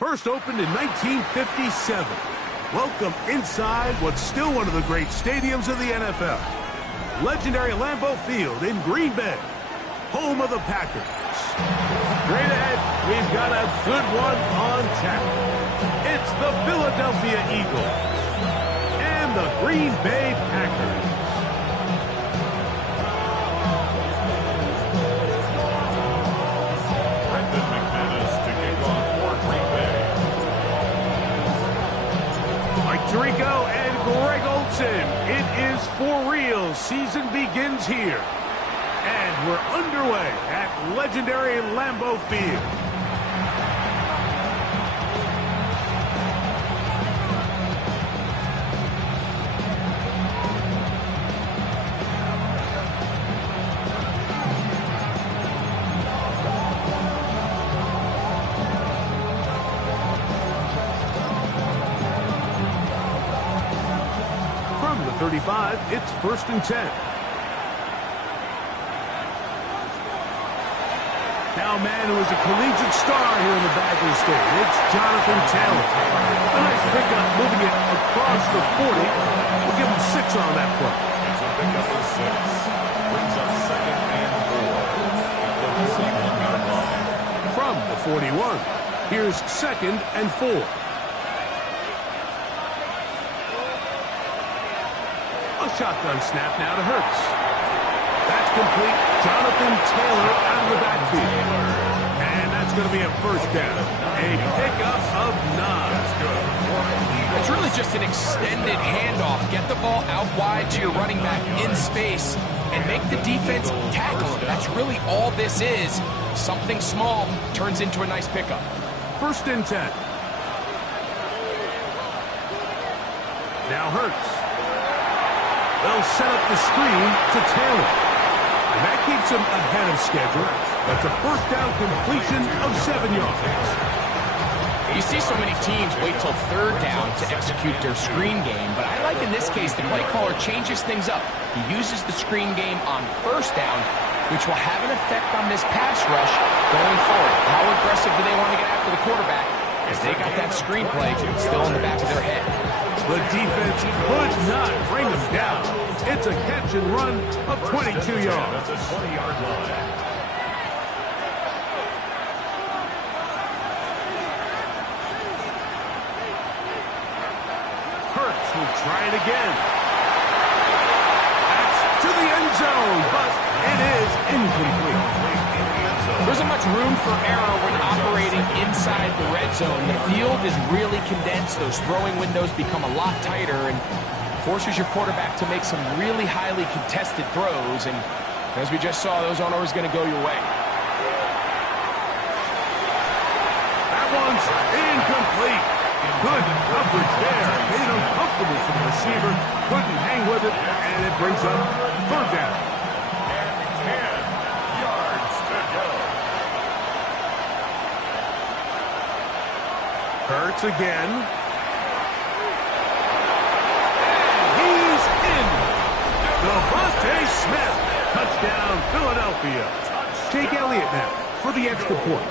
First opened in 1957. Welcome inside what's still one of the great stadiums of the NFL. Legendary Lambeau Field in Green Bay, home of the Packers. Straight ahead, we've got a good one on tap. It's the Philadelphia Eagles and the Green Bay Packers. Tirico and Greg Olsen. It is for real. Season begins here. And we're underway at legendary Lambeau Field. From the 35, it's 1st and 10. Now a man who is a collegiate star here in the Badger State. It's Jonathan Taylor. A nice pickup moving it across the 40. We'll give him 6 on that play. It's a pickup of 6. Brings up 2nd and 4. From the 41, here's 2nd and 4. A shotgun snap now to Hurts. That's complete. Jonathan Taylor out of the backfield. And that's going to be a 1st down. A pickup of 9. It's really just an extended handoff. Get the ball out wide to your running back in space and make the defense tackle him. That's really all this is. Something small turns into a nice pickup. 1st and 10. Now Hurts. They'll set up the screen to Taylor. And that keeps him ahead of schedule. That's a 1st down completion of 7 yards. You see so many teams wait till 3rd down to execute their screen game, but I like in this case the play caller changes things up. He uses the screen game on 1st down, which will have an effect on this pass rush going forward. How aggressive do they want to get after the quarterback? As they got that screenplay still in the back of their head. The defense could not bring him down. It's a catch and run of 22 yards. That's a 20-yard line. Hurts will try it again. That's to the end zone, but it is incomplete. There isn't much room for error when operating inside the red zone. The field is really condensed. Those throwing windows become a lot tighter and forces your quarterback to make some really highly contested throws. And as we just saw, those aren't always going to go your way. That one's incomplete. Good coverage there. Made it uncomfortable for the receiver. Couldn't hang with it, and it brings up 3rd down. Hurts again. And he's in. Devontae Smith. Touchdown, Philadelphia. Jake Elliott now for the extra point.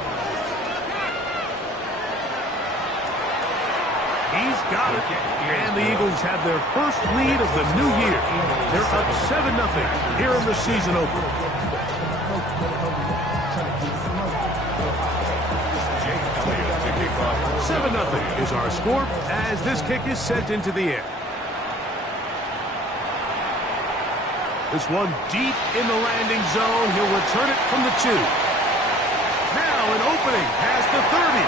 He's got it. And the Eagles have their 1st lead of the new year. They're up 7-0 here in the season opener. 7-0 is our score as this kick is sent into the air. This one deep in the landing zone. He'll return it from the 2. Now an opening past the 30.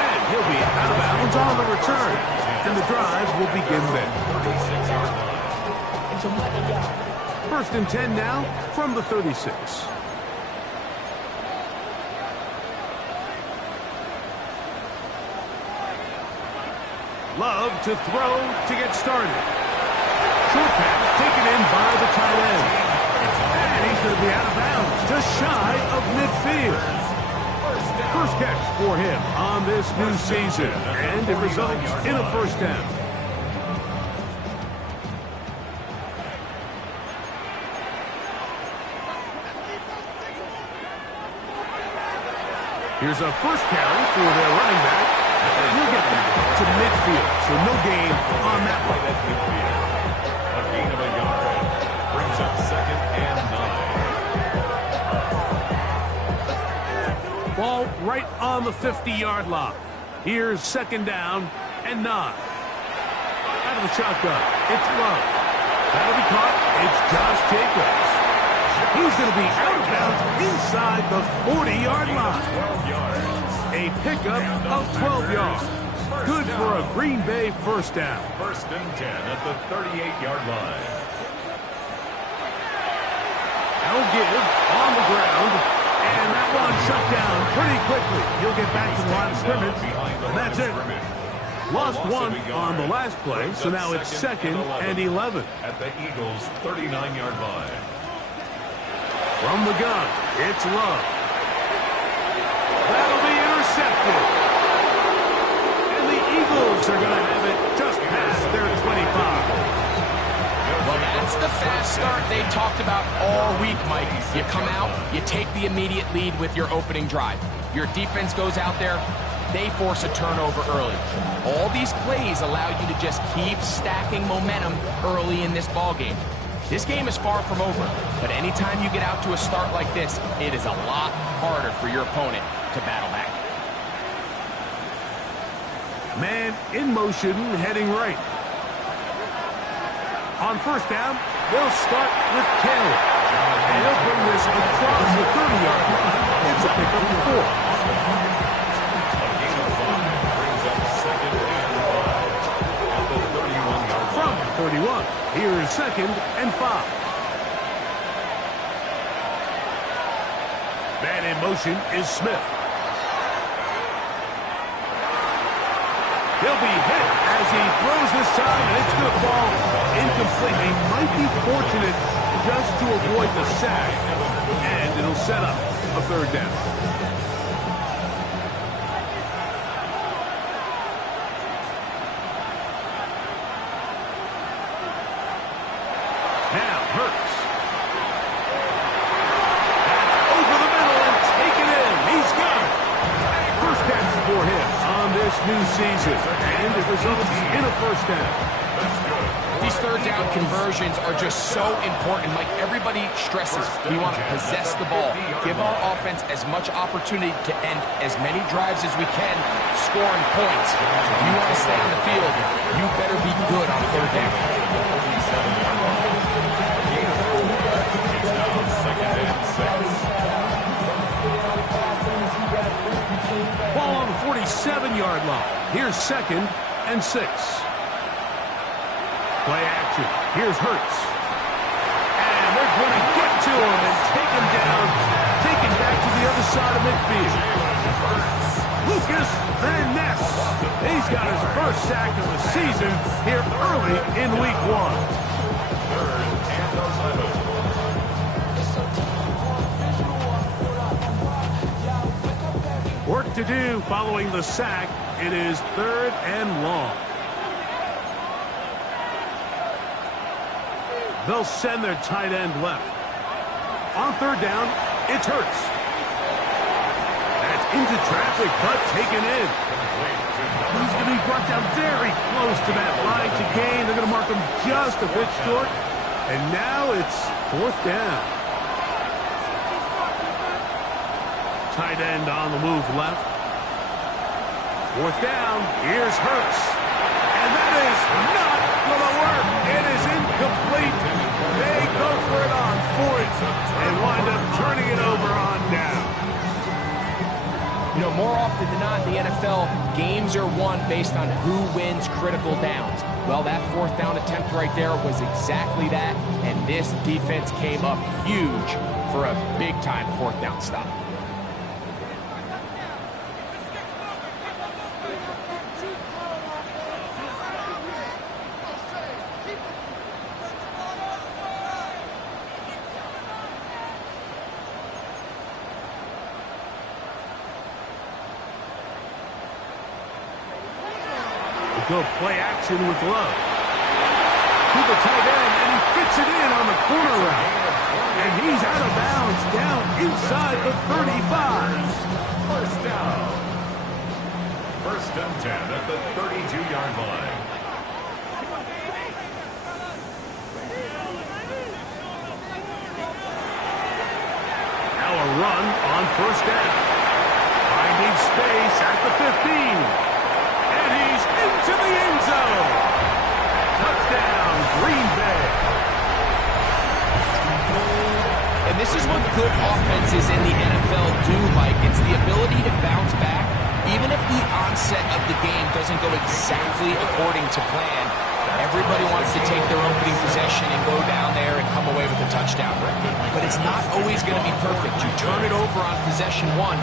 And he'll be out of bounds on the return. And the drive will begin then. 1st and 10 now from the 36. Love to throw to get started. Short pass taken in by the tight end. And he's going to be out of bounds, just shy of midfield. 1st catch for him on this new season. And it results in a 1st down. Here's a 1st carry for their running back, He'll get back to midfield, so no gain on that one. A gain of a yard. Brings up 2nd and 9. Ball right on the 50-yard line. Here's 2nd down and 9. Out of the shotgun, it's Love. That'll be caught. It's Josh Jacobs. He's going to be out of bounds inside the 40-yard line. 12 yards. A pickup of 12 yards. Good for a Green Bay first down. 1st and 10 at the 38-yard line. That'll give on the ground. And that one shut down pretty quickly. He'll get back to the line of scrimmage. And that's it. Lost one on the last play, so now it's 2nd and 11. At the Eagles' 39-yard line. From the gun, it's Love. That'll be intercepted. And the Eagles are going to have it just past their 25. Well, that's the fast start they talked about all week, Mike. You come out, you take the immediate lead with your opening drive. Your defense goes out there, they force a turnover early. All these plays allow you to just keep stacking momentum early in this ball game. This game is far from over, but anytime you get out to a start like this, it is a lot harder for your opponent to battle back. Man in motion, heading right. On 1st down, they'll start with Taylor. And they'll bring this across the 30-yard line. It's a pickup of 4. A gain of 5 brings up 2nd and 5 at the 31-yard line. From 31, here's 2nd and 5. Man in motion is Smith. He'll be hit as he throws this time, and it's going to fall incomplete. He might be fortunate just to avoid the sack, and it'll set up a 3rd down. Now, Hurts. That's over the middle and taken in. He's got it. First catch for him on this new season, and it results in a 1st down. These 3rd down conversions are just so important. Like everybody stresses, we want to possess the ball, give our offense as much opportunity to end as many drives as we can, scoring points. If you want to stay on the field, you better be good on 3rd down. It's now 2nd and 6. Ball on the 47-yard line. Here's 2nd and 6. Play action. Here's Hurts. And they're going to get to him and take him down, take him back to the other side of midfield. Lucas Van Ness. He's got his first sack of the season here early in week 1. 3rd and 11. Work to do following the sack. It is 3rd and long. They'll send their tight end left. On 3rd down, it's Hurts. That's into traffic, but taken in. He's going to be brought down very close to that line to gain. They're going to mark him just a bit short. And now it's 4th down. Tight end on the move left. 4th down. Here's Hurts. And that is not going to work. It is incomplete. They go for it on 4th and wind up turning it over on down. You know, more often than not in the NFL, games are won based on who wins critical downs. Well, that 4th down attempt right there was exactly that, and this defense came up huge for a big-time 4th down stop. Go play action with Love. To the tight end, and he fits it in on the corner route. And he's out of bounds down inside the 35. First down. First and 10 at the 32-yard line. Now a run on first down. Finding space at the 15. And he's into the end zone. Touchdown, Green Bay. And this is what good offenses in the NFL do, Mike. It's the ability to bounce back, even if the onset of the game doesn't go exactly according to plan. Everybody wants to take their opening possession and go down there and come away with a touchdown. But it's not always going to be perfect. You turn it over on possession 1.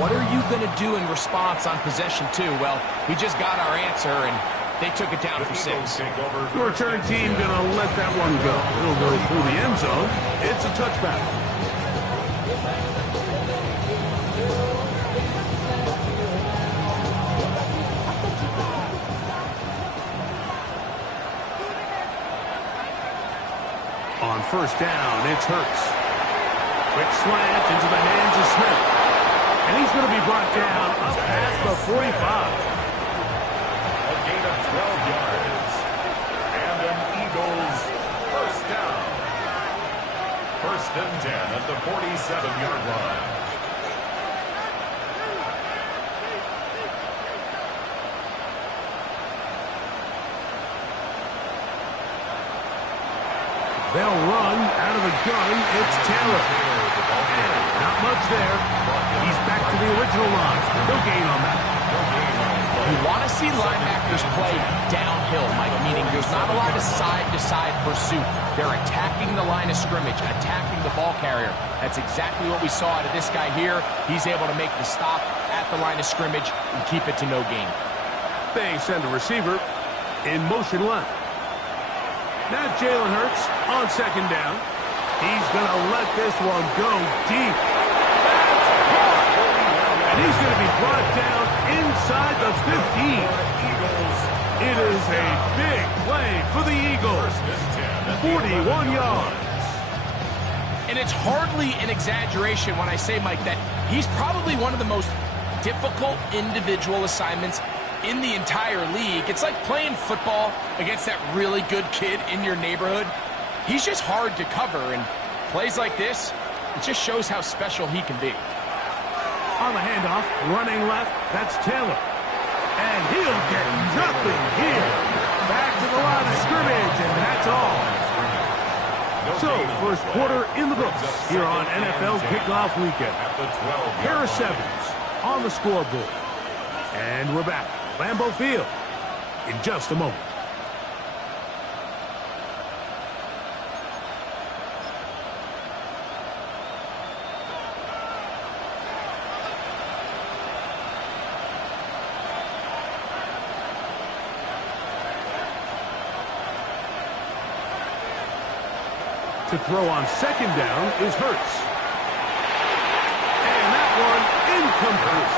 What are you going to do in response on possession 2? Well, we just got our answer, and they took it down for 6. The return team going to let that one go. It'll go through the end zone. It's a touchback. On first down, it's Hurts. Quick slant into the hands of Smith. And he's going to be brought down up past the 45. A gain of 12 yards. And an Eagles first down. First and 10 at the 47-yard line. They'll run out of the gun. It's Taylor. And not much there. He's back to the original line. No gain on that. You want to see linebackers play downhill, Mike, meaning there's not a lot of side-to-side pursuit. They're attacking the line of scrimmage, attacking the ball carrier. That's exactly what we saw out of this guy here. He's able to make the stop at the line of scrimmage and keep it to no gain. They send a receiver in motion left. Now Jalen Hurts on second down. He's going to let this one go deep. That's caught. And he's going to be brought down inside the 15. It is a big play for the Eagles. 41 yards. And it's hardly an exaggeration when I say, Mike, that he's probably one of the most difficult individual assignments in the entire league. It's like playing football against that really good kid in your neighborhood. He's just hard to cover, and plays like this, it just shows how special he can be. On the handoff, running left, that's Taylor. And he'll get nothing here. Back to the line of scrimmage, and that's all. So, first quarter in the books here on NFL Kickoff Weekend. Harris Evans on the scoreboard. And we're back. Lambeau Field in just a moment. To throw on second down is Hurts. And that one incomplete.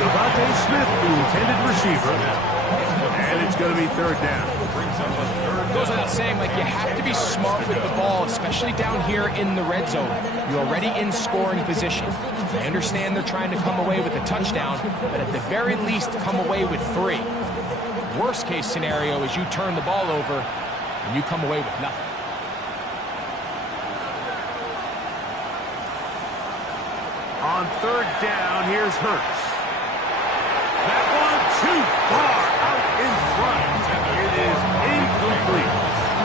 Devontae Smith, the intended receiver. And it's going to be third down. It goes without saying, like, you have to be smart with the ball, especially down here in the red zone. You're already in scoring position. I understand they're trying to come away with a touchdown, but at the very least, come away with 3. Worst case scenario is you turn the ball over and you come away with nothing. On third down, here's Hurts. That one too far out in front. It is incomplete.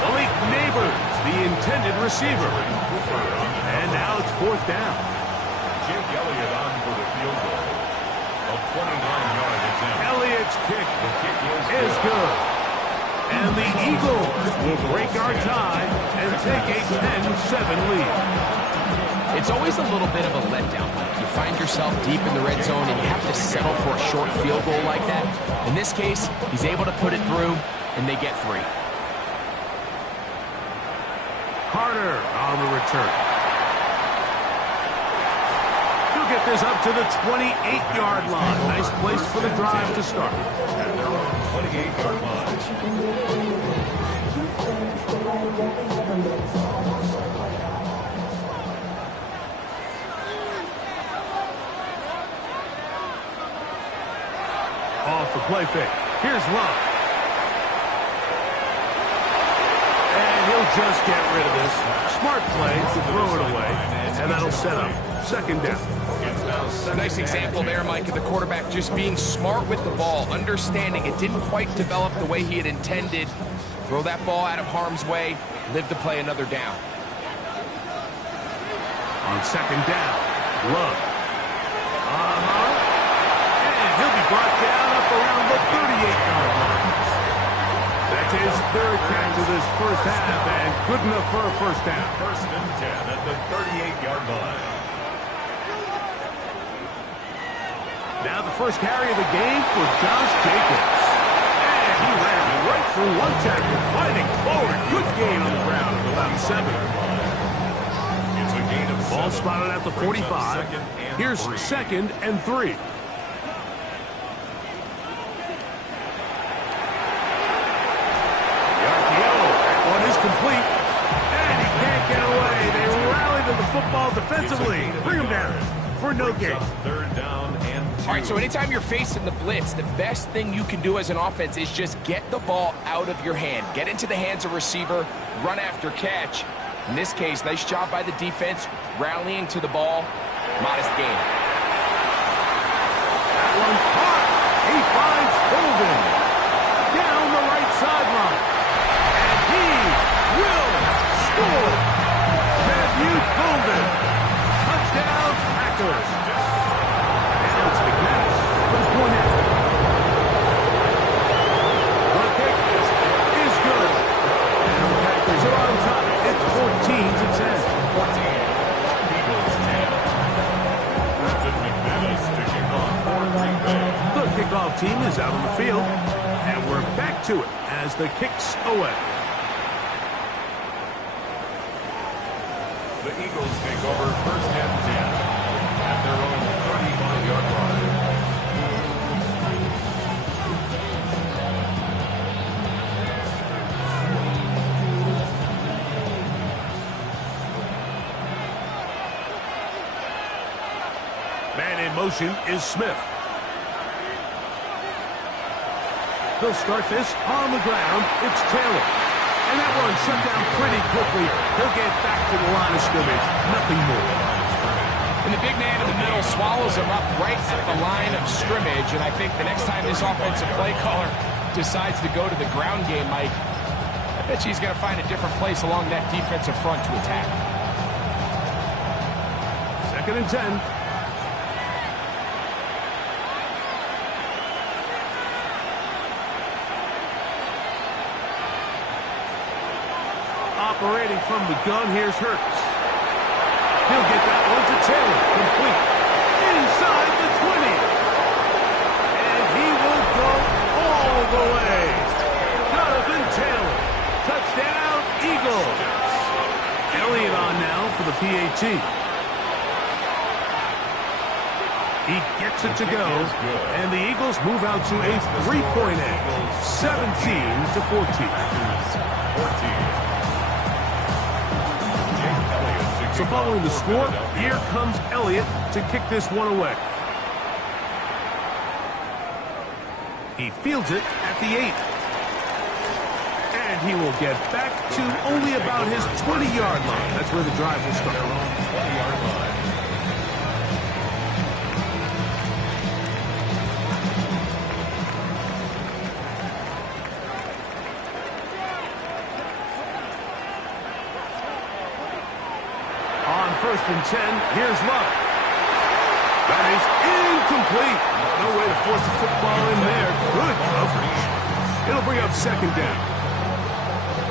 Malik Neighbors, the intended receiver. And now it's fourth down. Jake Elliott on for the field goal. A 29-yard attempt. Elliott's kick is good. And the Eagles will break our tie and take a 10-7 lead. It's always a little bit of a letdown. You find yourself deep in the red zone and you have to settle for a short field goal like that. In this case, he's able to put it through, and they get 3. Carter on the return. He'll get this up to the 28-yard line. Nice place for the drive to start. 28-yard line. the play fake. Here's Love. And he'll just get rid of this. Smart play to throw it away, and that'll set up second down. Nice example there, Mike, of the quarterback just being smart with the ball, understanding it didn't quite develop the way he had intended. Throw that ball out of harm's way, live to play another down. On second down, Love. And he'll be brought down up around the 38-yard line. That's his third catch of this first half, and good enough for a first down. First and 10 at the 38-yard line. Now the first carry of the game for Josh Jacobs. And he ran right through one tackle, fighting forward. Good gain on the ground at about 7. It's a gain of 7. Ball spotted at the 45. Here's second and 3. The RPO. That one is complete. And he can't get away. They rally to the football defensively. Bring him down for no gain. Third down and 2. All right, so anytime you're facing the blitz, the best thing you can do as an offense is just get the ball out of your hand. Get into the hands of receiver, run after catch. In this case, nice job by the defense, rallying to the ball. Modest gain. That one caught. He finds Golden down the right sideline. And he will score. Matthew Golden. Touchdown, Packers. Now it's McManus for the point after. The kick is good. And the Packers are on top. It's 14-10. 14. Eagles 10. Brendan McManus to kick off for Green Bay. The kickoff team is out on the field, and we're back to it as the kick's away. The Eagles take over first and 10 at their own 35-yard line. Man in motion is Smith. They'll start this on the ground. It's Taylor. And that one shut down pretty quickly. He'll get back to the line of scrimmage. Nothing more. And the big man in the middle swallows him up right at the line of scrimmage. And I think the next time this offensive play caller decides to go to the ground game, Mike, I bet you he's going to find a different place along that defensive front to attack. Second and 10. Operating from the gun, here's Hurts. He'll get that one to Taylor, complete. Inside the 20. And he will go all the way. Jonathan Taylor. Touchdown, Eagles. Elliott on now for the PAT. He gets it to go. And the Eagles move out to a 3-point edge. 17-14. 14. So following the score, here comes Elliott to kick this one away. He fields it at the 8. And he will get back to only about his 20-yard line. That's where the drive will start. 20-yard line. First and 10, here's Love. That is incomplete. No way to force the football in there. Good coverage. It'll bring up second down.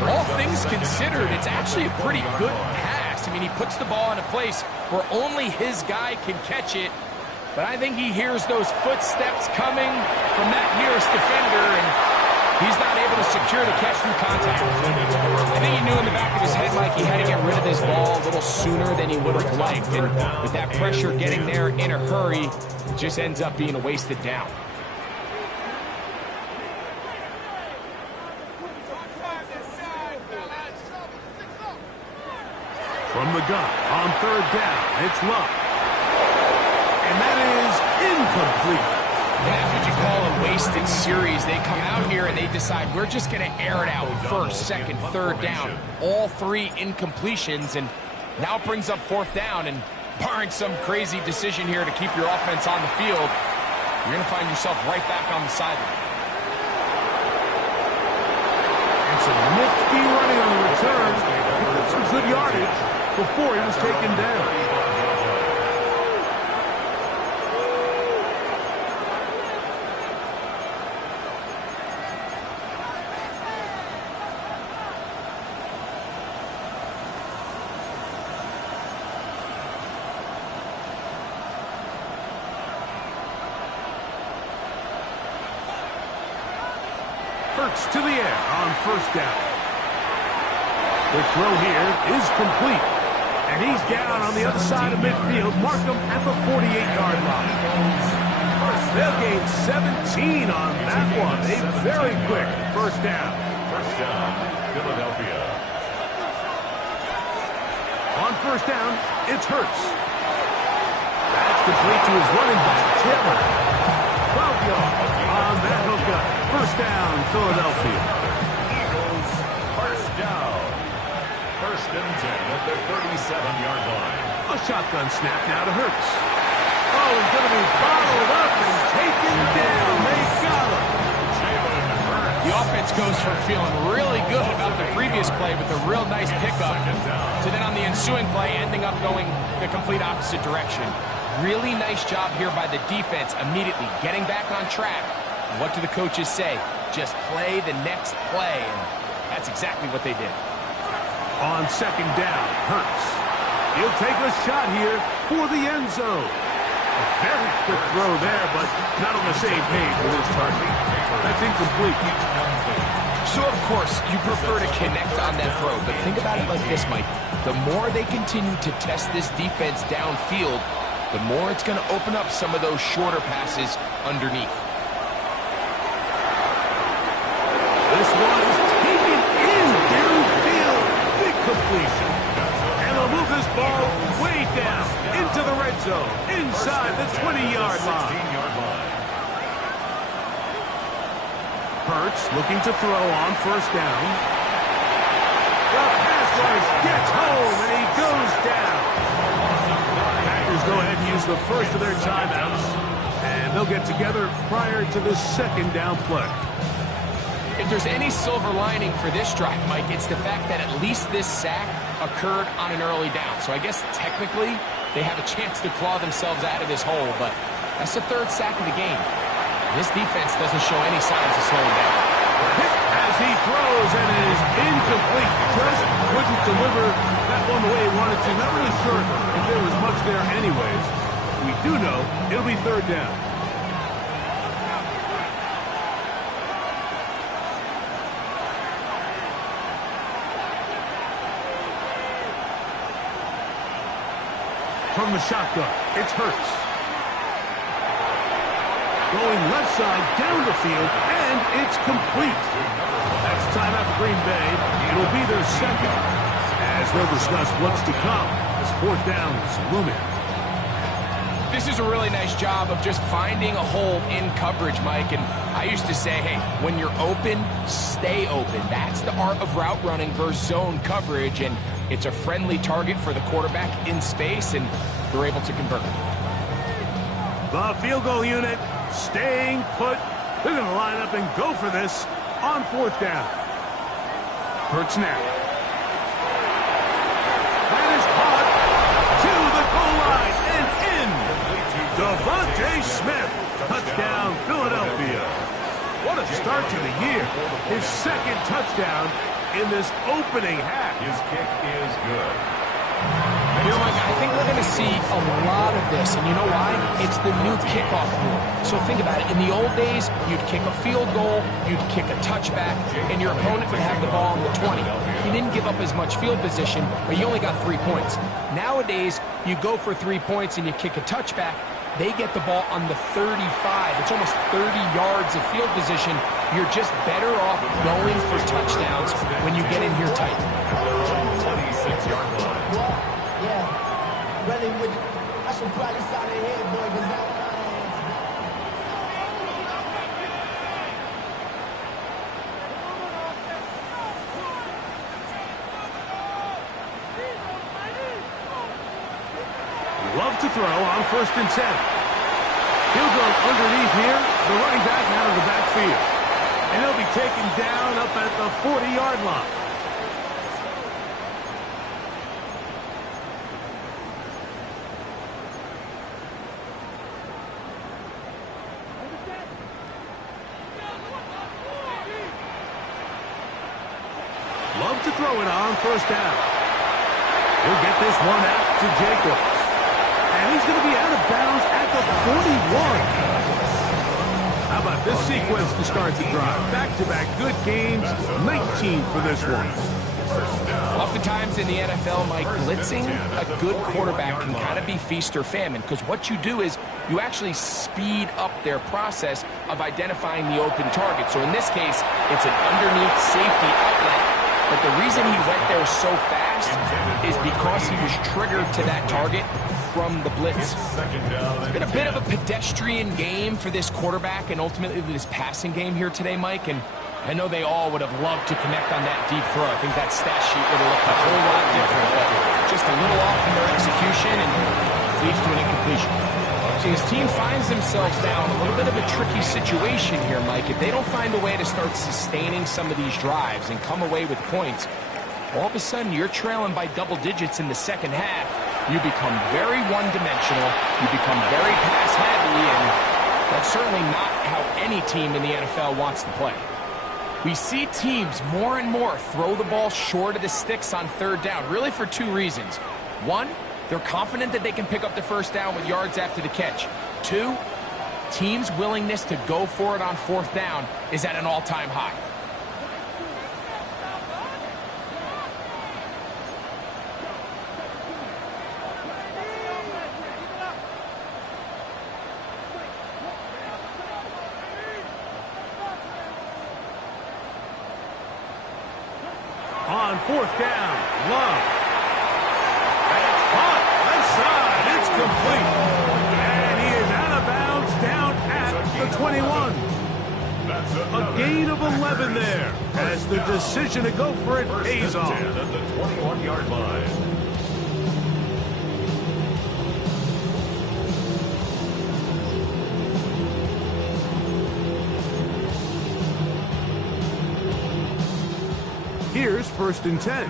All things considered, it's actually a pretty good pass. I mean, he puts the ball in a place where only his guy can catch it. But I think he hears those footsteps coming from that nearest defender, and he's not able to secure the catch through contact. I think he knew in the back of his head, Mike, he had to get rid of this ball a little sooner than he would have liked. And with that pressure getting there in a hurry, it just ends up being a wasted down. From the gun, on third down, it's Love. And that is incomplete. And that's what you call a wasted series. They come out here and they decide we're just going to air it out first, second, third down. All 3 incompletions, and now it brings up 4th down. And barring some crazy decision here to keep your offense on the field, you're going to find yourself right back on the sideline. And some nifty running on the return. Some good yardage before he was taken down. Hurts to the air on 1st down. The throw here is complete. And he's down on the other side of midfield. Mark him at the 48-yard line. They'll gain 17 on that one. A very quick 1st down. 1st down, Philadelphia. On 1st down, it's Hurts. That's complete to his running back, Taylor. 12 yards on that hookup. 1st down, Philadelphia. Eagles, 1st down. 1st and 10 at the 37-yard line. A shotgun snap now to Hurts. Oh, he's going to be followed up and taken down. They got him. The offense goes from feeling really good about the previous play with a real nice pickup to then on the ensuing play ending up going the complete opposite direction. Really nice job here by the defense immediately getting back on track. What do the coaches say? Just play the next play, and that's exactly what they did. On 2nd down, Hurts. He'll take a shot here for the end zone. A very quick throw there, but not on the same page with his target. That's incomplete. So, of course, you prefer to connect on that throw, but think about it like this, Mike. The more they continue to test this defense downfield, the more it's going to open up some of those shorter passes underneath. This one is taken in downfield. Big completion. And they'll move this ball way down into the red zone, inside the 20-yard line. Hurts looking to throw on 1st down. The pass rush gets home, and he goes down. Packers go ahead and use the first of their timeouts, and they'll get together prior to the 2nd down play. If there's any silver lining for this drive, Mike, it's the fact that at least this sack occurred on an early down. So I guess technically they have a chance to claw themselves out of this hole, but that's the 3rd sack of the game. This defense doesn't show any signs of slowing down. As he throws, and it is incomplete. Just couldn't deliver that one the way he wanted to. Not really sure if there was much there anyways. We do know it'll be 3rd down. From the shotgun, it's Hurts. Going left side down the field, and it's complete. That's timeout for Green Bay. It'll be their 2nd. As they'll discuss what's to come as 4th down is looming. This is a really nice job of just finding a hole in coverage, Mike. And I used to say, hey, when you're open, stay open. That's the art of route running versus zone coverage. And it's a friendly target for the quarterback in space, and they're able to convert. The field goal unit staying put. They're going to line up and go for this on 4th down. Hurts now. That is caught to the goal line and in. Devontae Smith. Touchdown, Philadelphia. What a start to the year. His 2nd touchdown in this opening half. His kick is good. You know, Mike, I think we're going to see a lot of this, and you know why? It's the new kickoff rule. So think about it. In the old days, you'd kick a field goal, you'd kick a touchback, and your opponent would have the ball on the 20. You didn't give up as much field position, but you only got 3 points. Nowadays, you go for 3 points and you kick a touchback, they get the ball on the 35. It's almost 30 yards of field position. You're just better off going for touchdowns when you get in here tight. 26-yard line. Yeah, running with it. I should probably sign ahead, boy, because to throw on 1st and 10. He'll go underneath here, the running back out of the backfield. And he'll be taken down up at the 40-yard line. Love to throw it on 1st down. He'll get this one out to Jacobs. And he's going to be out of bounds at the 41. How about this sequence to start the drive? Back-to-back good games, 19 for this one. Oftentimes in the NFL, Mike, blitzing a good quarterback can kind of be feast or famine, because what you do is you actually speed up their process of identifying the open target. So in this case, it's an underneath safety outlet. But the reason he went there so fast is because he was triggered to that target from the blitz. It's been a bit of a pedestrian game for this quarterback and ultimately this passing game here today, Mike. And I know they all would have loved to connect on that deep throw. I think that stat sheet would have looked a whole lot different, but just a little off in their execution and leads to an incompletion. So his team finds themselves down a little bit of a tricky situation here, Mike. If they don't find a way to start sustaining some of these drives and come away with points, all of a sudden you're trailing by double digits in the second half. You become very one-dimensional. You become very pass-heavy, and that's certainly not how any team in the NFL wants to play. We see teams more and more throw the ball short of the sticks on 3rd down, really for 2 reasons. 1, they're confident that they can pick up the 1st down with yards after the catch. 2, teams' willingness to go for it on 4th down is at an all-time high. On 4th down, Love. And it's caught. Left side. It's complete. And he is out of bounds down at the 21. A gain of 11 there as the decision to go for it pays off. At the 21-yard line. Here's 1st and 10.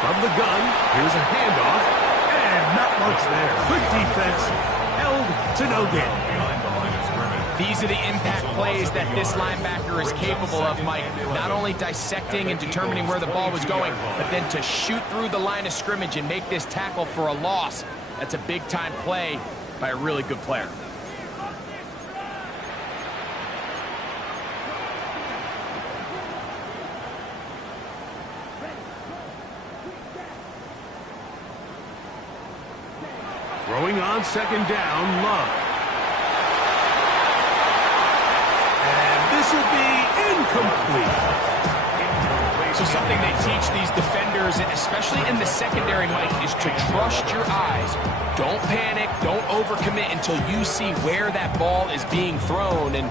From the gun, here's a handoff, and not much there. Good defense, held to no gain. These are the impact plays that this linebacker is capable of, Mike. Not only dissecting and determining where the ball was going, but then to shoot through the line of scrimmage and make this tackle for a loss. That's a big-time play by a really good player. Throwing on 2nd down, Love. This will be incomplete. So something they teach these defenders, especially in the secondary, Mike, is to trust your eyes. Don't panic, don't overcommit until you see where that ball is being thrown. And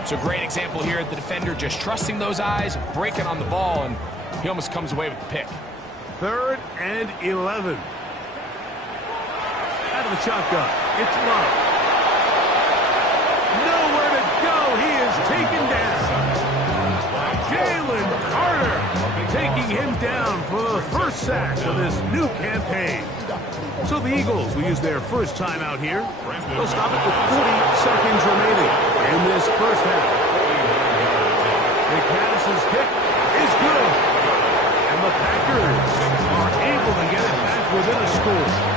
it's a great example here. The defender just trusting those eyes, breaking on the ball, and he almost comes away with the pick. 3rd and 11. Out of the shotgun, it's Love. Nowhere to go. He is taken down. Jalen Carter taking him down for the 1st sack of this new campaign. So the Eagles will use their first time out here. They'll stop it with 40 seconds remaining in this 1st half. McManus's kick is good. And the Packers are able to get it back within a score.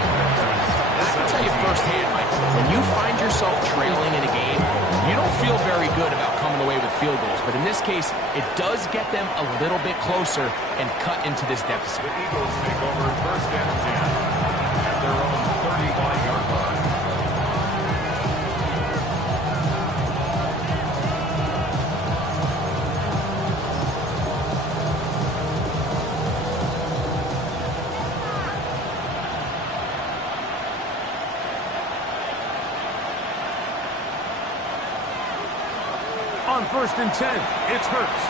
I can tell you firsthand, Mike, when you find yourself trailing in a game, you don't feel very good about coming away with field goals. But in this case, it does get them a little bit closer and cut into this deficit. The Eagles take over 1st and 10 at their own 35-yard line. first and 10. It's Hurts.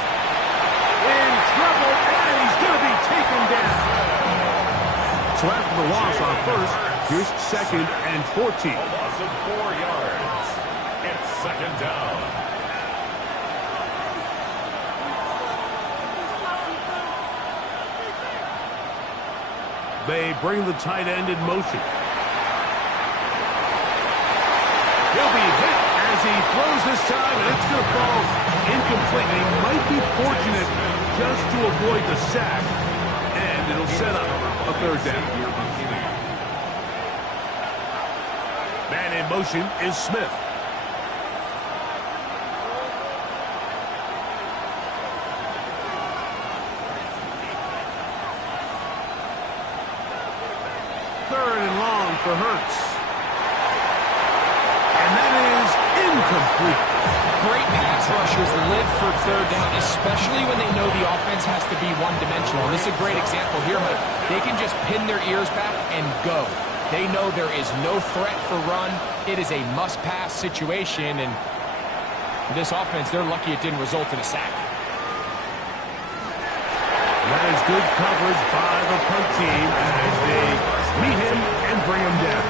In trouble, and he's going to be taken down. So after the loss on first, here's second and 14. A loss of 4 yards. It's second down. They bring the tight end in motion. He'll be hit as he throws this time, and it's going to fall incomplete. He might be fortunate just to avoid the sack, and it'll set up a third down. Man in motion is Smith. Third and long for Hurts. And that is incomplete. Great pass rushers live for third down, especially when they know the offense has to be one-dimensional. This is a great example here, but they can just pin their ears back and go. They know there is no threat for run. It is a must-pass situation, and for this offense, they're lucky it didn't result in a sack. That is good coverage by the punt team as they meet him and bring him down.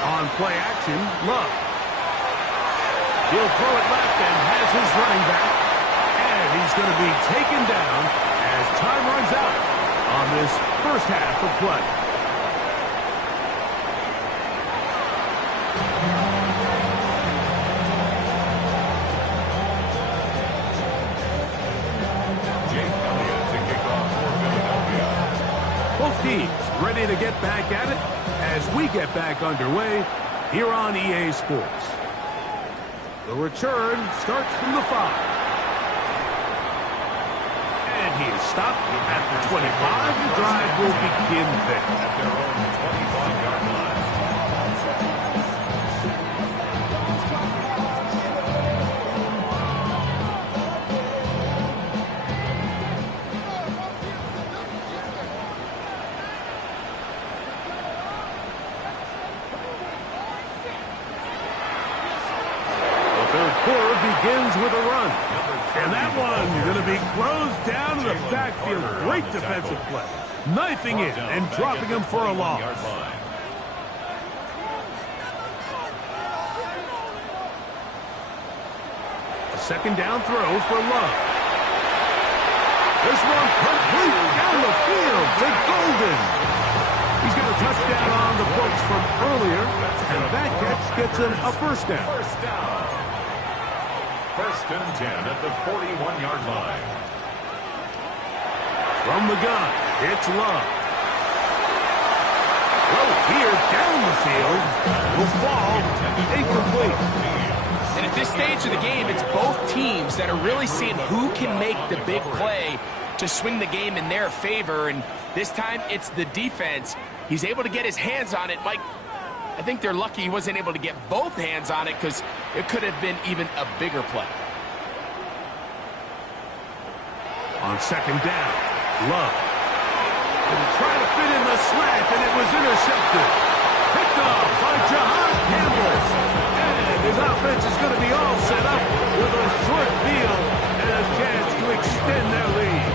On play action, Love. He'll throw it left and has his running back. And he's going to be taken down as time runs out on this first half of play. Jake Elliott to kick off for Philadelphia. Both teams ready to get back at it as we get back underway here on EA Sports. The return starts from the 5. And he is stopped at the 25. The drive will begin there. At their own 25-yard line. The third quarter begins with a run. And that one going to be closed down to the backfield. Great defensive play. Knifing in and dropping him for a loss. A second down throw for Love. This one complete down the field to Golden. He's got a touchdown on the books from earlier, and that catch gets him a first down. First down. First and 10 at the 41-yard line. From the gun, it's Love. Throw here down the field. Will fall incomplete. And at this stage of the game, it's both teams that are really seeing who can make the big play to swing the game in their favor. And this time, it's the defense. He's able to get his hands on it. Mike, I think they're lucky he wasn't able to get both hands on it because it could have been even a bigger play. On second down, Love. Trying to fit in the slant, and it was intercepted. Picked off by Jahan Campbell. And his offense is going to be all set up with a short field and a chance to extend their lead.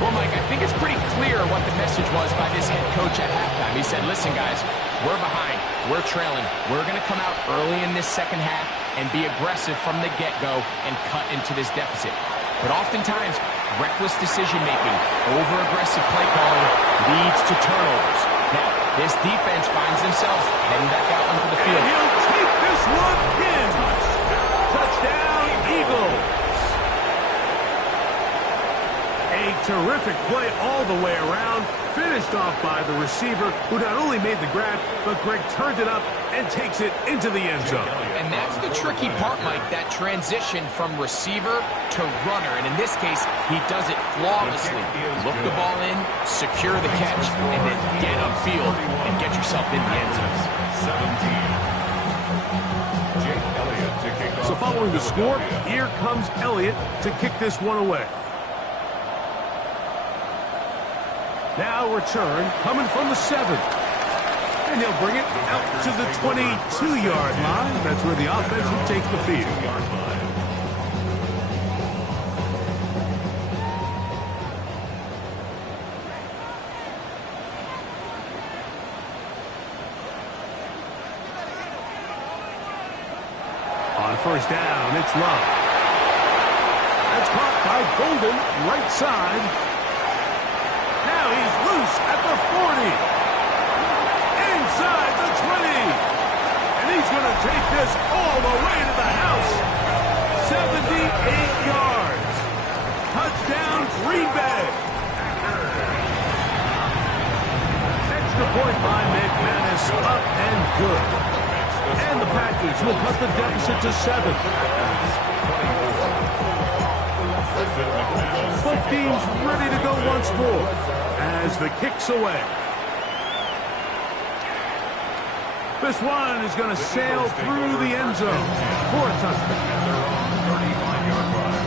Well, Mike, I think it's pretty clear what the message was by this head coach at halftime. He said, listen, guys, we're behind. We're trailing. We're going to come out early in this second half and be aggressive from the get-go and cut into this deficit. But oftentimes, reckless decision-making, over-aggressive play calling leads to turnovers. Now, this defense finds themselves heading back out onto the field. And he'll take this one in. Touchdown, Eagles. A terrific play all the way around, finished off by the receiver, who not only made the grab, but Greg turned it up and takes it into the end zone. And that's the tricky part, Mike, that transition from receiver to runner. And in this case, he does it flawlessly. Look the ball in, secure the catch, and then get upfield and get yourself in the end zone. 17. Jake Elliott to kick off. So following the score, here comes Elliott to kick this one away. Now return coming from the 7. And he'll bring it out to the 22-yard line. That's where the offense will take the field. On first down, it's Love. That's caught by Golden, right side. Now he's loose at the 40. Inside the 20. And he's going to take this all the way to the house. 78 yards. Touchdown, Green Bay. Extra point by McManus, up and good. And the Packers will cut the deficit to 7. Both teams ready to go once more as the kick's away. This one is going to sail through the end zone for a touchdown. 35-yard line.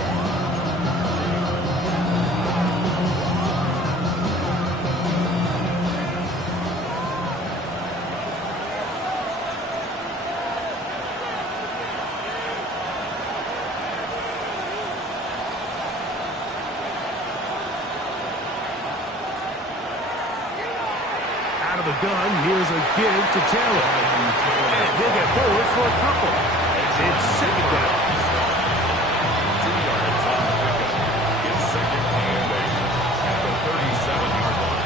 Out of the gun, here's a give to Taylor. And he'll get forward for a couple. It's second down. 2 yards on the pickup. It's second and 8 at the 37-yard line.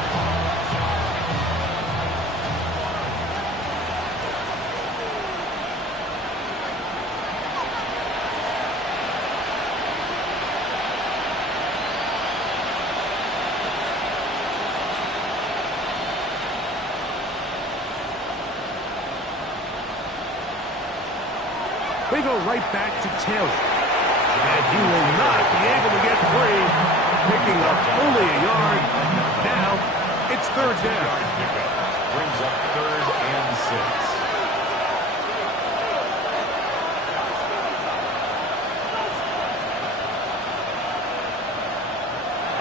They go right back to Taylor. And he will not be able to get free. Picking up only a yard. Now, it's third down. Pickup brings up 3rd and 6.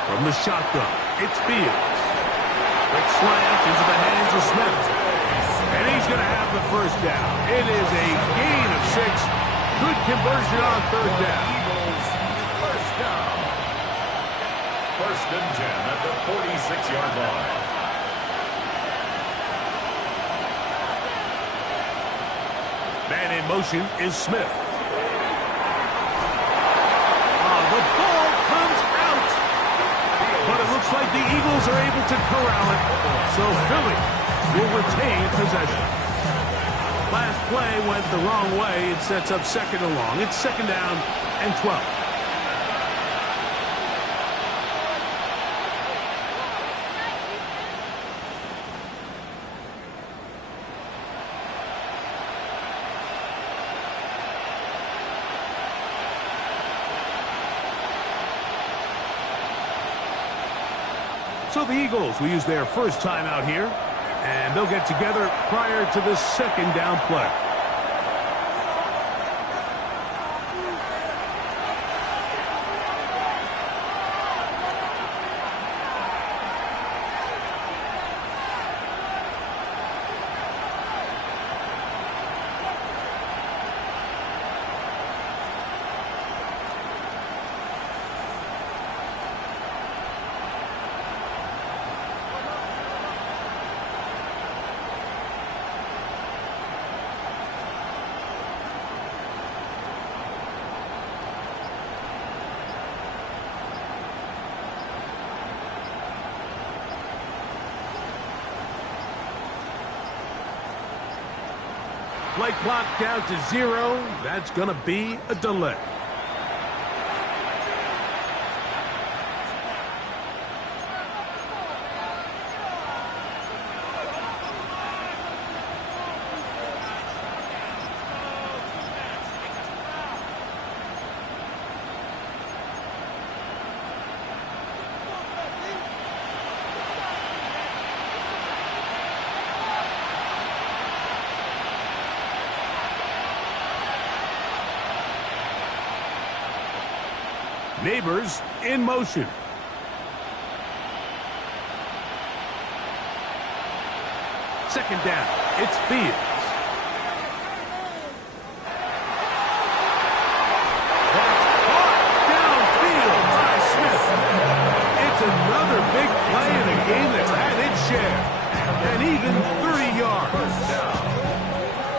From the shotgun, it's Fields. Quick slant into the hands of Smith. And he's going to have the first down. It is a gain of 6. Good conversion on third down. Eagles, first down. 1st and 10 at the 46-yard line. Man in motion is Smith. The ball comes out. But it looks like the Eagles are able to corral it. So Philly will retain possession. Last play went the wrong way. It sets up second and long. It's second down and 12. So the Eagles will use their first time out here. And they'll get together prior to the second down play. Play clock down to 0. That's going to be a delay. Neighbors in motion. Second down, it's Fields. That's caught downfield by Smith. It's another big play in a game that's had its share. And even 30 yards.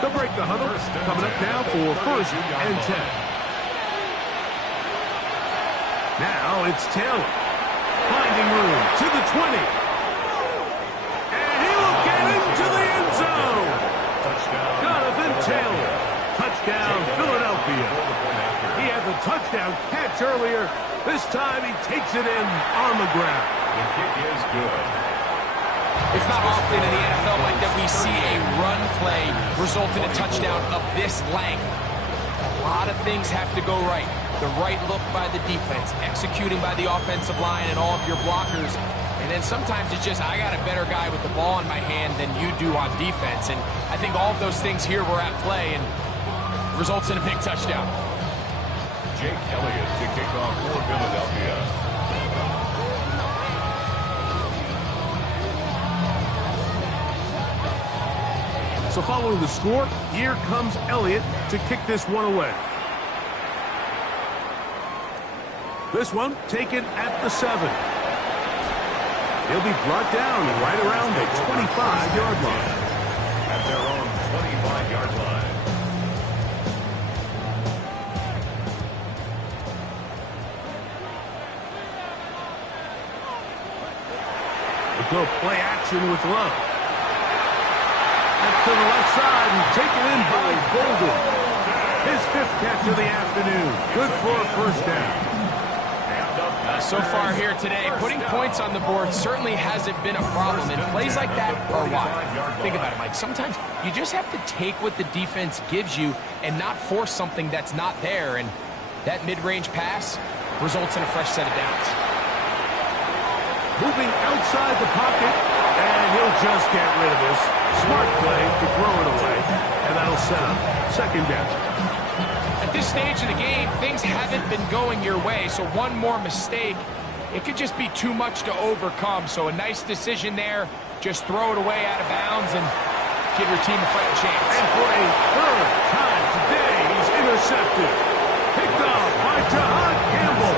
They'll break the huddle. Coming up now for 1st and 10. Now it's Taylor. Finding room to the 20. To the end zone. Jonathan Taylor. Touchdown, Philadelphia. He had the touchdown catch earlier. This time he takes it in on the ground. The kick is good. It's not often in the NFL like that we see a run play result in a touchdown of this length. A lot of things have to go right. The right look by the defense, executing by the offensive line and all of your blockers. And then sometimes it's just, I got a better guy with the ball in my hand than you do on defense. And I think all of those things here were at play and results in a big touchdown. Jake Elliott to kick off for Philadelphia. So following the score, here comes Elliott to kick this one away. This one taken at the 7. He'll be brought down right around the 25-yard line. At their own 25-yard line. We'll go play action with Love. And to the left side and taken in by Golden. His 5th catch of the afternoon. Good for a 1st down. So far here today, putting points on the board certainly hasn't been a problem, and plays like that are why. Think about it, Mike. Sometimes you just have to take what the defense gives you and not force something that's not there, and that mid-range pass results in a fresh set of downs. Moving outside the pocket, and he'll just get rid of this. Smart play to throw it away, and that'll set up 2nd down. At this stage of the game, things haven't been going your way, so one more mistake, it could just be too much to overcome. So a nice decision there. Just throw it away out of bounds and give your team a fighting chance. And for a 3rd time today, he's intercepted. Picked off by Jahad Campbell.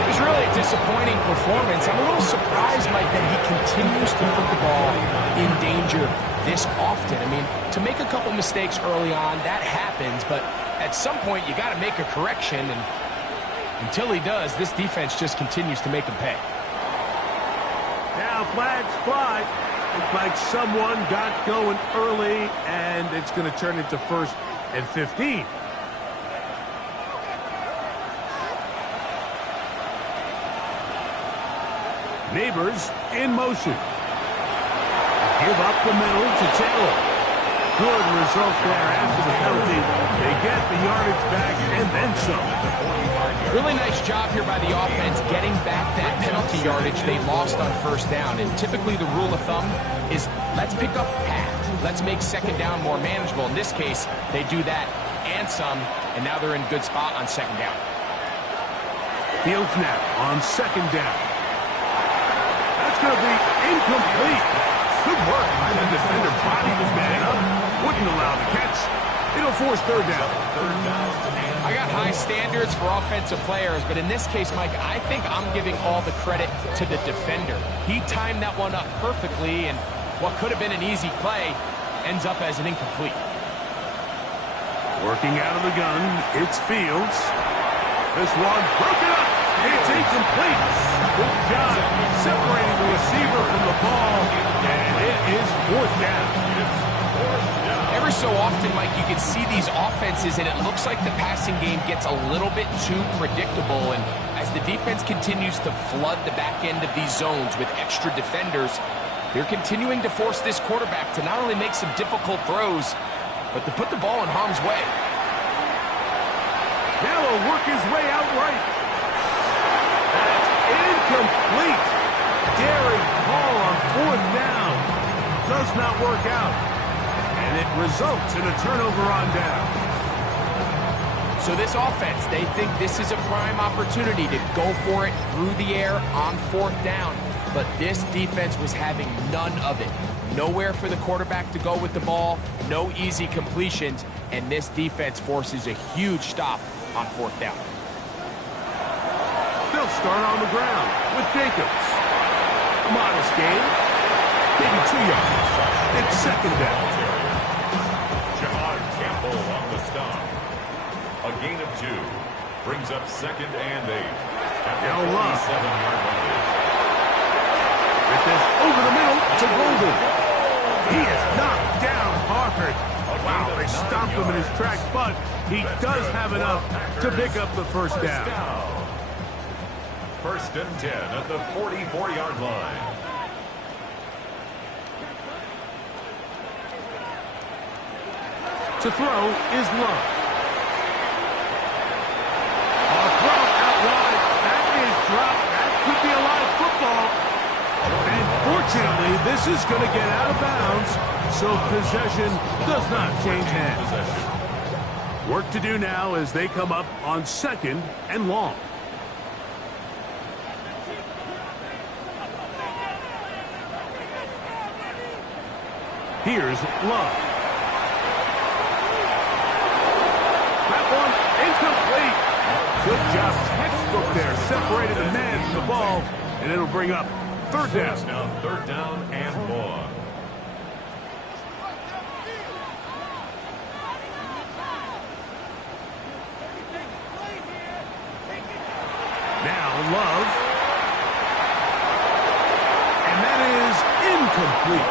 It was really a disappointing performance. I'm a little surprised, Mike, that he continues to put the ball in danger this often. I mean, to make a couple mistakes early on, that happens, but at some point, you got to make a correction, and until he does, this defense just continues to make him pay. Now flags fly. Looks like someone got going early, and it's going to turn into 1st and 15. Neighbors in motion. Give up the middle to Taylor. Good result there after the penalty. They get the yardage back and then some. Really nice job here by the offense getting back that penalty yardage they lost on 1st down. And typically the rule of thumb is let's pick up half. Let's make 2nd down more manageable. In this case, they do that and some, and now they're in a good spot on 2nd down. Fields now on 2nd down. That's going to be incomplete. Good work by the defender. Body this man up. Wouldn't allow the catch. It'll force 3rd down. I got high standards for offensive players, but in this case, Mike, I think I'm giving all the credit to the defender. He timed that one up perfectly, and what could have been an easy play ends up as an incomplete. Working out of the gun, it's Fields. This one broken up. It's incomplete. Good job separating the receiver from the ball, and it is 4th down. Every so often, Mike, you can see these offenses, and it looks like the passing game gets a little bit too predictable. And as the defense continues to flood the back end of these zones with extra defenders, they're continuing to force this quarterback to not only make some difficult throws, but to put the ball in harm's way. Now he'll work his way out right. That's incomplete. Daring call on 4th down. Does not work out. And it results in a turnover on down. So this offense, they think this is a prime opportunity to go for it through the air on 4th down. But this defense was having none of it. Nowhere for the quarterback to go with the ball, no easy completions, and this defense forces a huge stop on 4th down. They'll start on the ground with Jacobs. A modest gain, maybe 2 yards. It's 2nd down. Jamar Campbell on the stop. A gain of 2 brings up 2nd and 8 at the 47-yard line. With this over the middle to Golden. He is knocked down hard. Wow, they stopped him in his tracks, but he does have enough to pick up the 1st down. 1st and 10 at the 44-yard line. To throw is Love. A throw out wide. That is dropped. That could be a live football. And fortunately, this is going to get out of bounds, so possession does not change hands. Work to do now as they come up on 2nd and long. Here's Love. That one incomplete. Good job. Textbook there. Separated the man from the ball, and it'll bring up 3rd down. Now 3rd down and long. Now Love. And that is incomplete.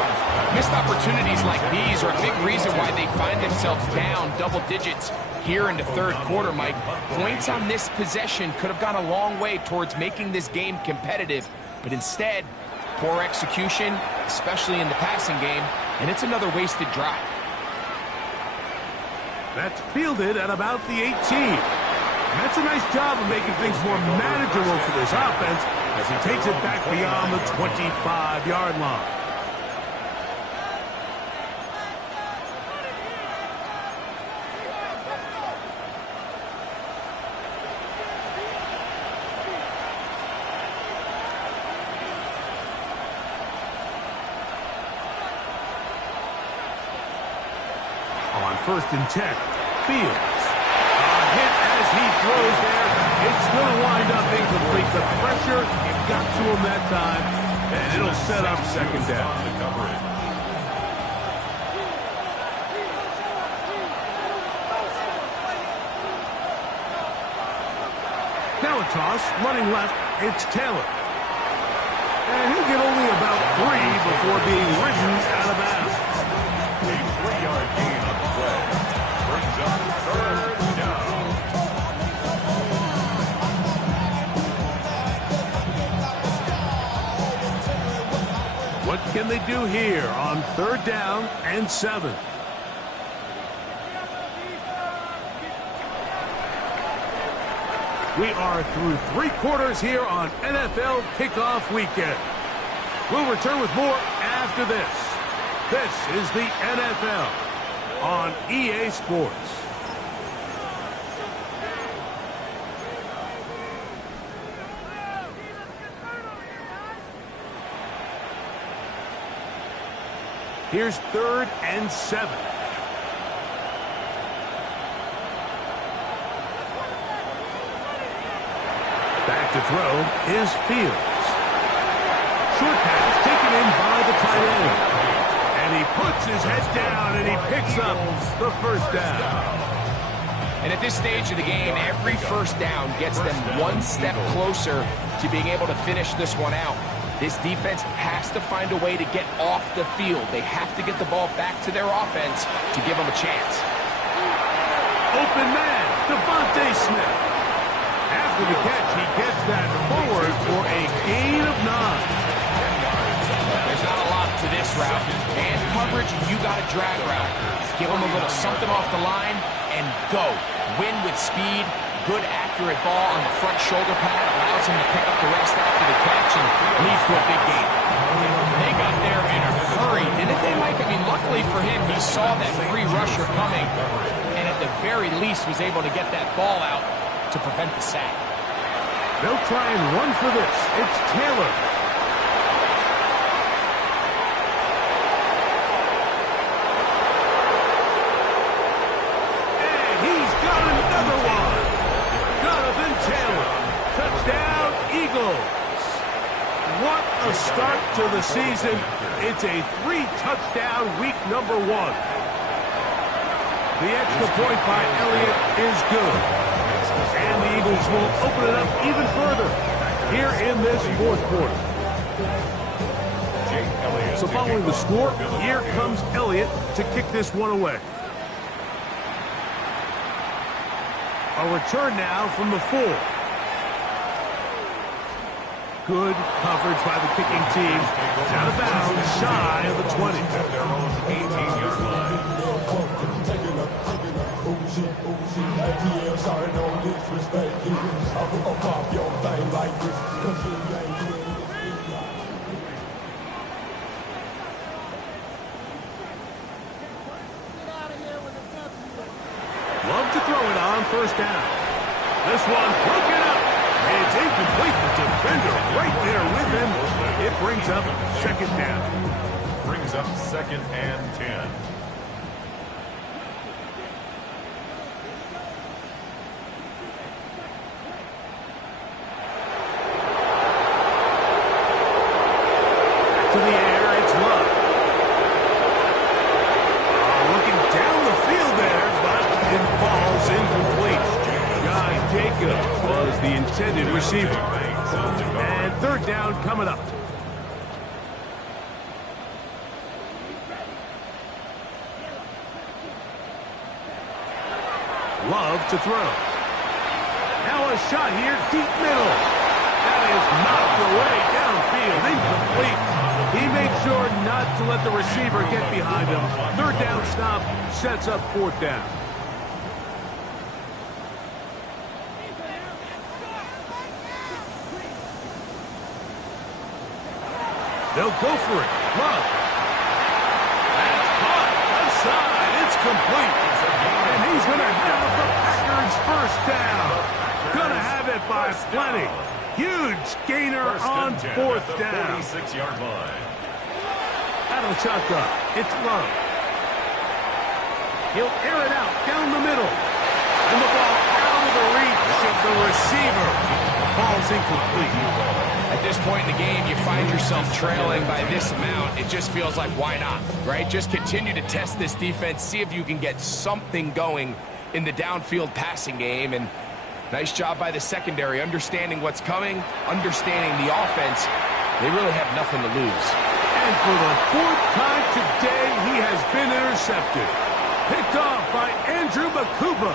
Missed opportunities like these are a big reason why they find themselves down double digits here in the 3rd quarter, Mike. Points on this possession could have gone a long way towards making this game competitive, but instead, poor execution, especially in the passing game, and it's another wasted drive. That's fielded at about the 18. And that's a nice job of making things more manageable for this offense as he takes it back beyond the 25-yard line. On 1st and 10, Fields. A hit as he throws there. It's going to wind up incomplete. The pressure got to him that time, and it'll set up 2nd down. Now a toss, running left, it's Taylor. And he'll get only about 3 before being ridden out of bounds. A 3-yard gain on the play brings up 3rd down. What can they do here on 3rd down and 7? We are through 3 quarters here on NFL Kickoff Weekend. We'll return with more after this. This is the NFL on EA Sports. Here's 3rd and 7. Back to throw is Fields. Short pass taken in by the tight end. And he puts his head down and he picks up the 1st down. And at this stage of the game, every 1st down gets them one step closer to being able to finish this one out. This defense has to find a way to get off the field. They have to get the ball back to their offense to give them a chance. Open man, Devontae Smith. After the catch, he gets that forward for a gain of 9. There's not a lot to this route. Man coverage, you got a drag route. Give them a little something off the line and go. Win with speed. Good, accurate ball on the front shoulder pad. Allows him to pick up the rest after the catch and leads to a big gain. They got there in a hurry, didn't they, Mike? I mean, luckily for him, he saw that free rusher coming. And at the very least was able to get that ball out to prevent the sack. They'll try and run for this. It's Taylor. And he's got another one. Jonathan Taylor. Touchdown, Eagles. What a start to the season. It's a 3-touchdown week number 1. The extra point by Elliott is good. And the Eagles will open it up even further here in this fourth quarter. So following the score, here comes Elliott to kick this one away. A return now from the 4. Good coverage by the kicking team. It's out of bounds, shy of the 20. Their own 18-yard line. Love to throw it on first down. This one broken up. It's incomplete. The defender right there with him. It brings up second down. Brings up 2nd and 10. To the air, it's Love. Looking down the field there, but it falls incomplete. Guy Jacobs was the intended receiver. And third down coming up. Love to throw. Now a shot here, deep middle. That is knocked away downfield, incomplete. He made sure not to let the receiver get behind him. Third down stop sets up fourth down. They'll go for it. Love. That's caught. Left side. It's complete. And he's going to have the Packers first down. Going to have it by plenty. Huge gainer on fourth down. 46-yard line. Out of the shotgun. It's Love. He'll air it out down the middle. And the ball out of the reach of the receiver. Ball's incomplete. At this point in the game, you find yourself trailing by this amount. It just feels like, why not, right? Just continue to test this defense, see if you can get something going in the downfield passing game. And nice job by the secondary, understanding what's coming, understanding the offense. They really have nothing to lose. And for the 4th time today, he has been intercepted. Picked off by Andrew Bakuba.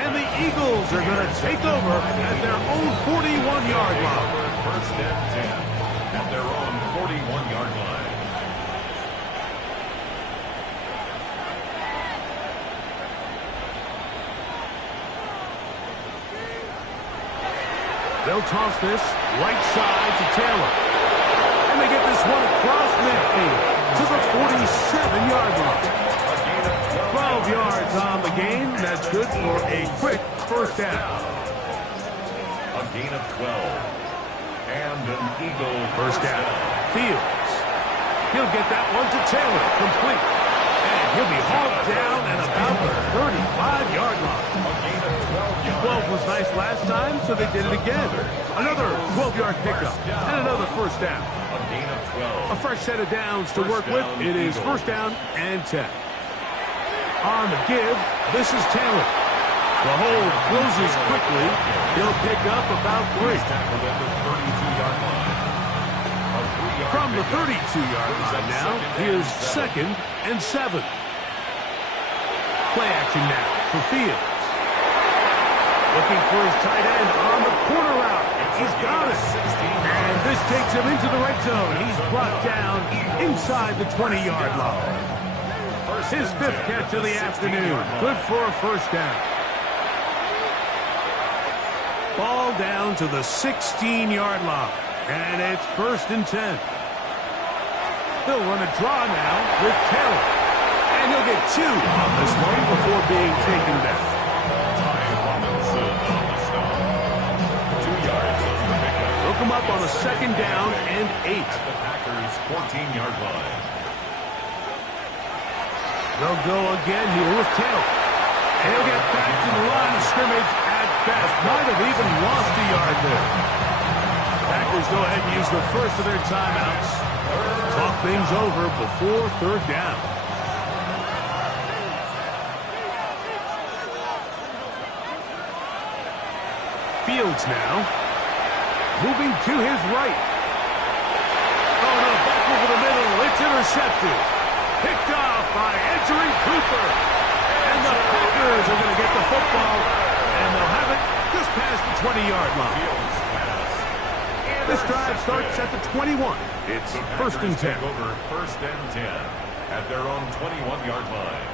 And the Eagles are going to take over at their own 41-yard line. First and 10 at their own 41-yard line. They'll toss this right side to Taylor. And they get this one across midfield to the 47-yard line. 12 yards on the game. That's good for a quick first down. A gain of 12. And an Eagle First down. Fields. He'll get that one to Taylor. Complete. And he'll be hauled down at about the 35-yard line. A gain of 12 yards. 12 was nice last time, so they did it again. Another 12-yard pickup. And another first down. A gain of 12. A fresh set of downs to work with. It is first down and 10. On the give, this is Taylor. The hold closes quickly. He'll pick up about 3. From the 32-yard line now, here's 2nd and 7. Play action now for Fields. Looking for his tight end on the corner route. He's got it. And this takes him into the red zone. He's brought down inside the 20-yard line. His 5th catch of the afternoon. Good for a first down. Ball down to the 16-yard line. And it's 1st and 10. They'll run a draw now with Taylor. And he'll get 2 on this one before being taken down. them up on a 2nd down and 8. At the Packers' 14-yard line. They'll go again here with Taylor. He'll get back to the line of scrimmage at best. Might have even lost a yard there. Packers go ahead and use the first of their timeouts. Talk things over before 3rd down. Fields now. Moving to his right. Oh, no, back over the middle. It's intercepted. Picked off by Edgerrin Cooper. And the Packers are going to get the football. And they'll have it just past the 20-yard line. This drive starts at the 21. It's 1st and 10. Over 1st and 10 at their own 21-yard line.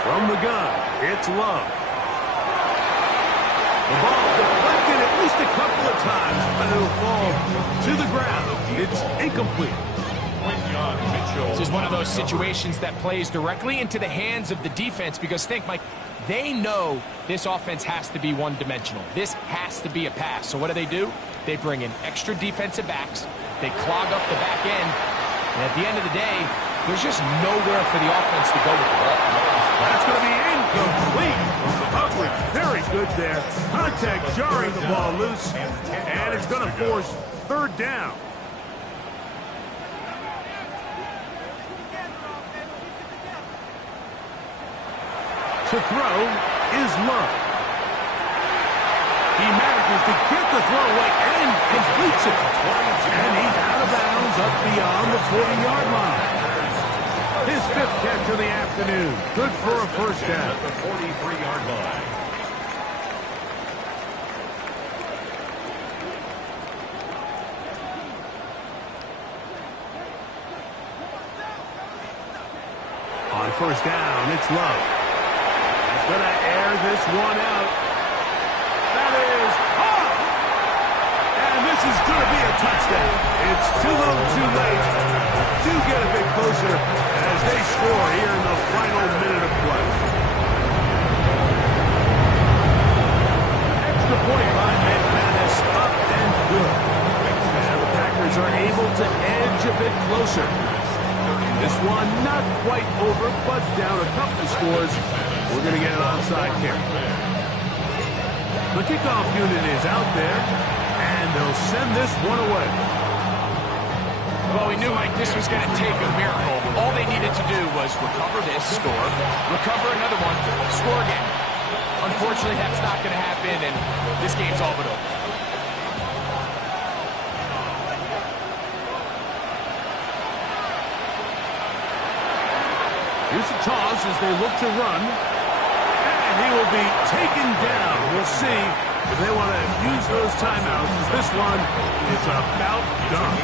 From the gun, it's Love. The ball deflected at least a couple of times, but it'll fall to the ground. It's incomplete. This is one of those situations that plays directly into the hands of the defense because think, Mike, they know this offense has to be one-dimensional. This has to be a pass. So what do? They bring in extra defensive backs. They clog up the back end. And at the end of the day, there's just nowhere for the offense to go with the ball. That's going to be incomplete. Coverage very good there. Contact jarring the ball loose. And it's going to force 3rd down. To throw is Love. He manages to get the throw away and completes it. And he's out of bounds up beyond the 40-yard line. His 5th catch of the afternoon. Good for a 1st down. At the 43-yard line. On 1st down, it's Love. He's going to air this one out. That is hard. And this is going to be a touchdown. It's too little too late. Do get a bit closer as they score here in the final minute of play. Extra point by McManus, up and good. And the Packers are able to edge a bit closer. This one not quite over, but down a couple of scores. We're going to get an onside kick. The kickoff unit is out there, and they'll send this one away. Well, we knew, Mike, this was going to take a miracle. All they needed to do was recover this, score, recover another one, score again. Unfortunately, that's not going to happen, and this game's all but over. Here's a toss as they look to run. And he will be taken down. We'll see if they want to use those timeouts. This one is about done.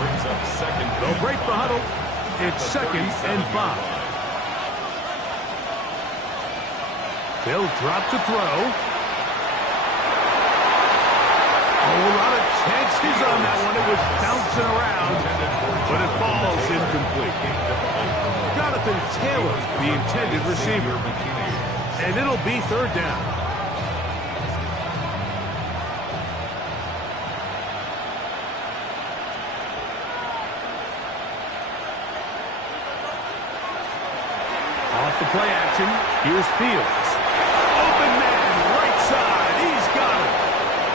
Brings up 2nd. They'll break the huddle. It's 2nd and 5. They'll drop to throw. A whole lot of chances on that one. It was bouncing around, but it falls incomplete. Jonathan Taylor, the intended receiver. And it'll be 3rd down. Off the play action, here's Fields. Open man, right side, he's got it.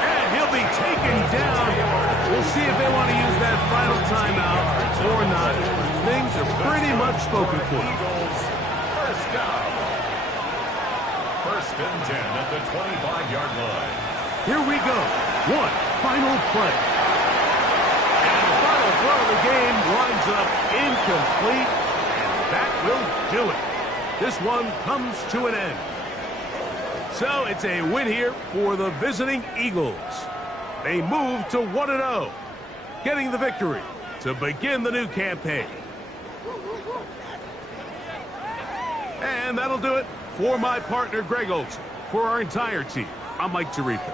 And he'll be taken down. We'll see if they want to use that final timeout or not. Things are pretty much spoken for. First down. 1st and 10 at the 25-yard line. Here we go. One final play. And the final throw of the game winds up incomplete. And that will do it. This one comes to an end. So it's a win here for the visiting Eagles. They move to 1-0, getting the victory to begin the new campaign. And that'll do it for my partner, Greg Olson. For our entire team, I'm Mike Tirico.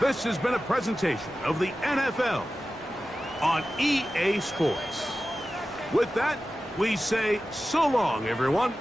This has been a presentation of the NFL on EA Sports. With that, we say so long, everyone.